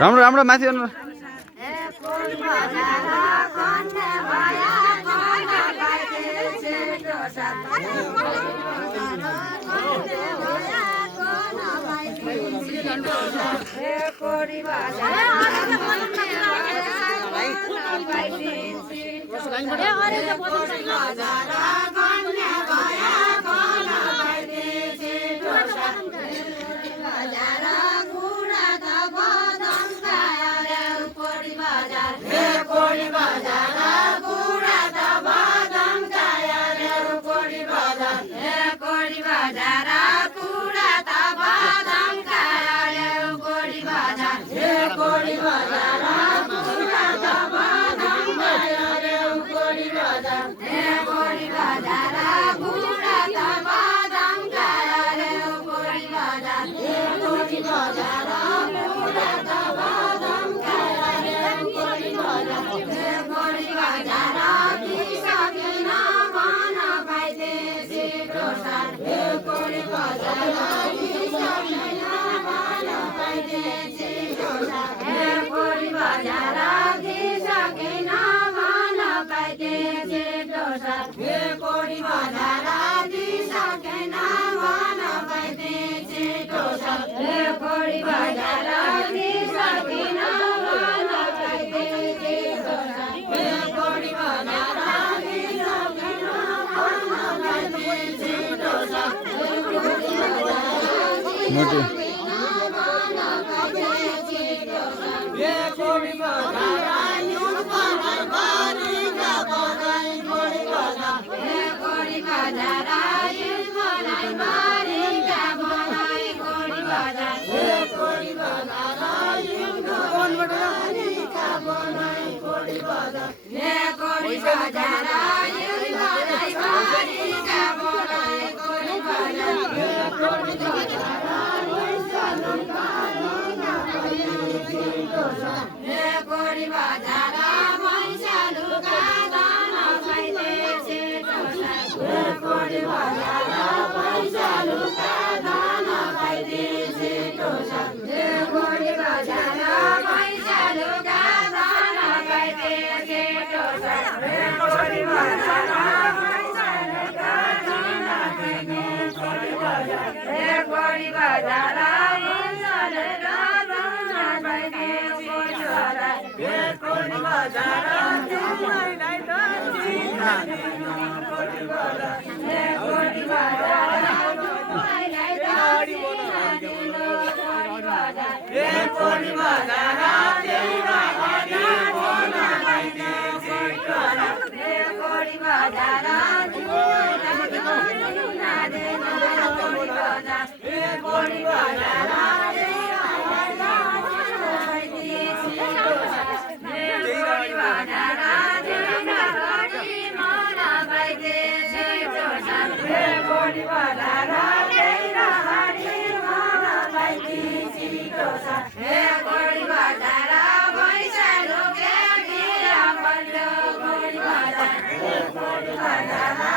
राम्रो राम्रो माथि आउनु मोटो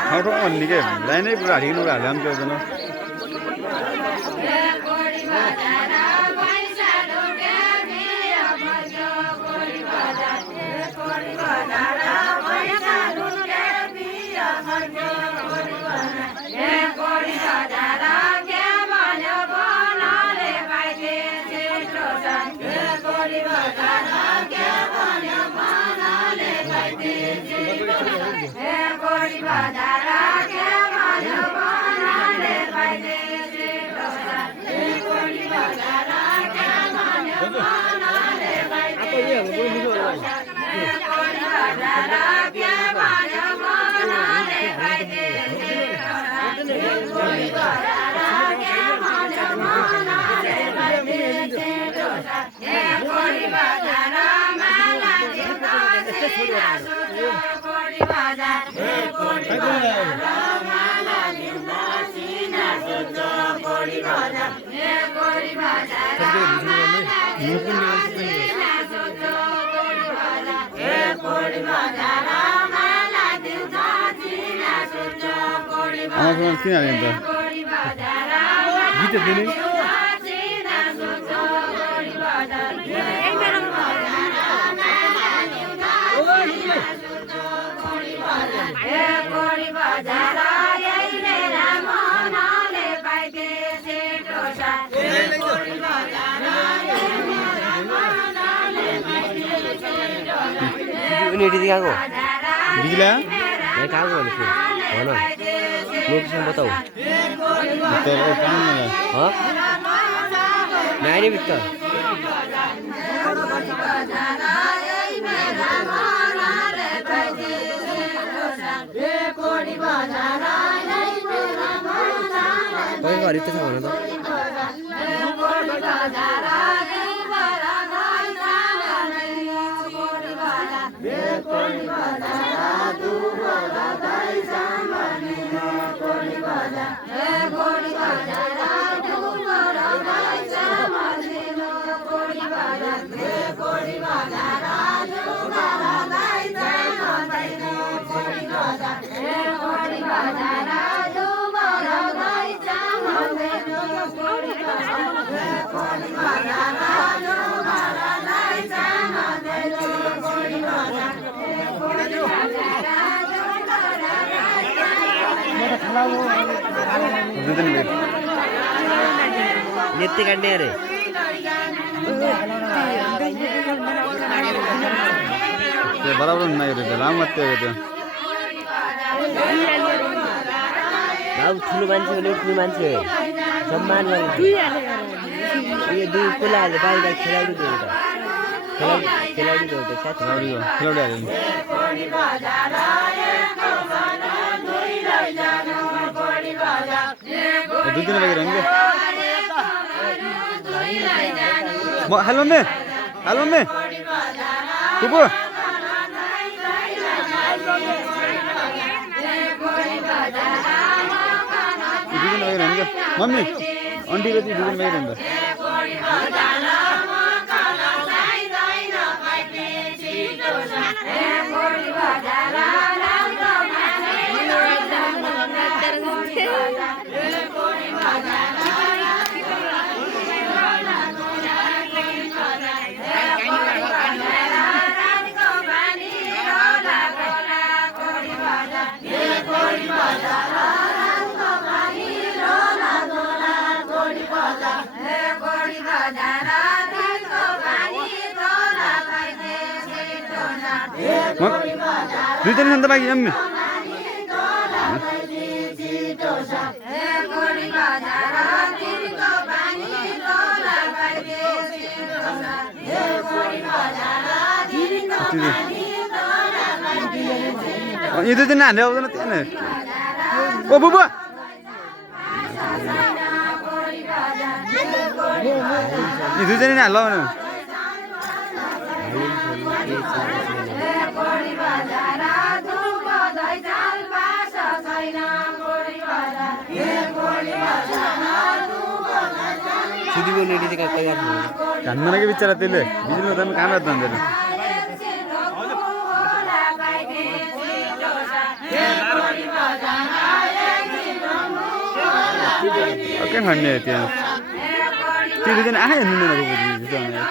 ठाउँ ठाउँमा निकै लाइनै पुरा हिँड्नु हाल्यो भने আমার কিনে আনেন তো গীতে দিনে बुझला कहाँ गयो भन लोकेसन बताऊ नानी भित्र तपाईँको घर त छ भन त नेत्ते काट्ने अरे बराबर नहीं रहते लाम मत रहते अब ठुलो मान्छे भने ठुलो मान्छे सम्मान गर्ने यो दुई कुलाहरुले बाहिर खेलाडी दियो त खेलाडी दियो त साथी खिलाडी दुई दिन लगे रहेंगे हेलो मम्मी कुकु दुई दिन लगे रहेंगे मम्मी अंडी रही दुई दिन लगे रहेंगे दुई दिन खन्द बाँकी मम्मी ये दुई दिन हाल्यो आउँदैन त्यहाँ ओ बुबु ये दुई दिन हाल्यो भने सुदीको नेटी चाहिँ कहाँ गएको घान्दैन कि बिचरा त्यसले बिजुली त काम जाँदैन के खन्ने त्यहाँ त्यो दुईजना आए हेर्नु